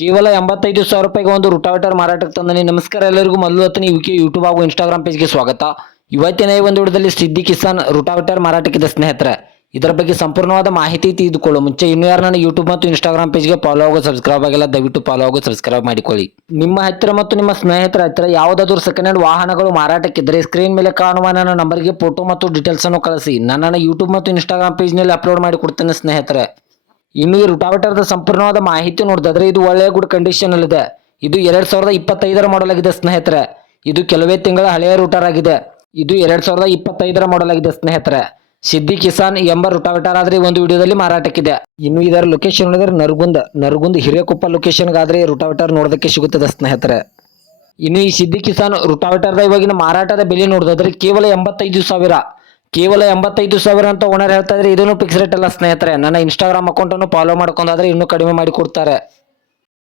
ಕೇವಲ ಎಂಬತ್ತೈದು ಸಾವಿರ ರೂಪಾಯಿಗೆ ಒಂದು ರುಟಾವೇಟರ್ ಮಾರಾಟಕ್ಕೆ ತಂದನಿ. ನಮಸ್ಕಾರ ಎಲ್ಲರಿಗೂ. ಮೊದಲು ಹೊತ್ತು ನೀವು ಯೂಟ್ಯೂಬ್ ಹಾಗೂ ಇನ್ಸ್ಟಾಗ್ರಾಮ್ ಪೇಜ್ಗೆ ಸ್ವಾಗತ. ಇವತ್ತಿನ ಈ ಒಂದು ವಿಡಿಯೋದಲ್ಲಿ ಸಿದ್ದಿ ಕಿಸಾನ್ ರುಟಾವೇಟರ್ ಮಾರಾಟಕ್ಕಿದೆ ಸ್ನೇಹಿತರೆ, ಇದರ ಬಗ್ಗೆ ಸಂಪೂರ್ಣವಾದ ಮಾಹಿತಿ ತಿಳಿದುಕೊಳ್ಳು ಮುಂಚೆ ಇನ್ನೂ ಯಾರು ನನ್ನ ಯೂಟ್ಯೂಬ್ ಮತ್ತು ಇನ್ಸ್ಟಾಗ್ರಾಮ್ ಪೇಜ್ಗೆ ಫಾಲೋ ಆಗೋ ಸಬ್ಸ್ಕ್ರೈಬ್ ಆಗಿಲ್ಲ, ದಯವಿಟ್ಟು ಫಾಲೋ ಆಗೋ ಸಬ್ಸ್ಕ್ರೈಬ್ ಮಾಡಿಕೊಳ್ಳಿ. ನಿಮ್ಮ ಹತ್ತಿರ ಮತ್ತು ನಿಮ್ಮ ಸ್ನೇಹಿತರ ಹತ್ತಿರ ಯಾವುದಾದ್ರೂ ಸೆಕೆಂಡ್ ಹ್ಯಾಂಡ್ ವಾಹನಗಳು ಮಾರಾಟಕ್ಕಿದ್ದರೆ ಸ್ಕ್ರೀನ್ ಮೇಲೆ ಕಾಣುವ ನನ್ನ ನಂಬರ್ಗೆ ಫೋಟೋ ಮತ್ತು ಡೀಟೇಲ್ಸನ್ನು ಕಳಿಸಿ. ನನ್ನ ಯೂಟ್ಯೂಬ್ ಮತ್ತು ಇನ್ಸ್ಟಾಗ್ರಾಮ್ ಪೇಜ್ನಲ್ಲಿ ಅಪ್ಲೋಡ್ ಮಾಡಿ ಕೊಡ್ತೇನೆ ಸ್ನೇಹಿತರೆ. ಇನ್ನು ಈ ರುಟಾವೇಟರ್ದ ಸಂಪೂರ್ಣವಾದ ಮಾಹಿತಿ ನೋಡಿದ್ರೆ ಇದು ಒಳ್ಳೆಯ ಗುಡ್ ಕಂಡೀಷನ್ ಅಲ್ಲಿದೆ. ಇದು ಎರಡು ಸಾವಿರದ ಇಪ್ಪತ್ತೈದರ ಮಾಡಲ್ ಆಗಿದೆ ಸ್ನೇಹಿತರೆ. ಇದು ಕೆಲವೇ ತಿಂಗಳ ಹಳೆಯ ರೂಟರ್ ಆಗಿದೆ. ಇದು ಎರಡು ಸಾವಿರದ ಇಪ್ಪತ್ತೈದರ ಮಾಡಲ್ ಆಗಿದೆ ಸ್ನೇಹಿತರೆ. ಸಿದ್ದಿ ಕಿಸಾನ್ ಎಂಬ ರೋಟಾವೇಟರ್ ಆದ್ರೆ ಒಂದು ವಿಡಿಯೋದಲ್ಲಿ ಮಾರಾಟಕ್ಕಿದೆ. ಇನ್ನು ಇದರ ಲೊಕೇಶನ್ ನೋಡಿದ್ರೆ ನರಗುಂದ ನರಗುಂದ ಹಿರಿಯಕೊಪ್ಪ ಲೊಕೇಶನ್ ಆದ್ರೆ ರುಟಾವೇಟರ್ ನೋಡೋದಕ್ಕೆ ಸಿಗುತ್ತದೆ ಸ್ನೇಹಿತರೆ. ಇನ್ನು ಈ ಸಿದ್ದಿ ಕಿಸಾನ್ ರುಟಾವೇಟರ್ದ ಇವಾಗಿನ ಮಾರಾಟದ ಬೆಲೆ ನೋಡಿದ್ರೆ ಕೇವಲ ಎಂಬತ್ತೈದು ಸಾವಿರ. ಕೇವಲ ಎಂಬತ್ತೈದು ಸಾವಿರ ಅಂತ ಓನರ್ ಹೇಳ್ತಾ ಇದ್ರೆ ಇದನ್ನು ಫಿಕ್ಸ್ ರೇಟ್ ಅಲ್ಲ ಸ್ನೇಹಿತರೆ. ನನ್ನ ಇನ್ಸ್ಟಾಗ್ರಾಮ್ ಅಕೌಂಟ್ ಅನ್ನು ಫಾಲೋ ಮಾಡ್ಕೊಂಡಾದ್ರೆ ಇನ್ನೂ ಕಡಿಮೆ ಮಾಡಿ ಕೊಡ್ತಾರೆ.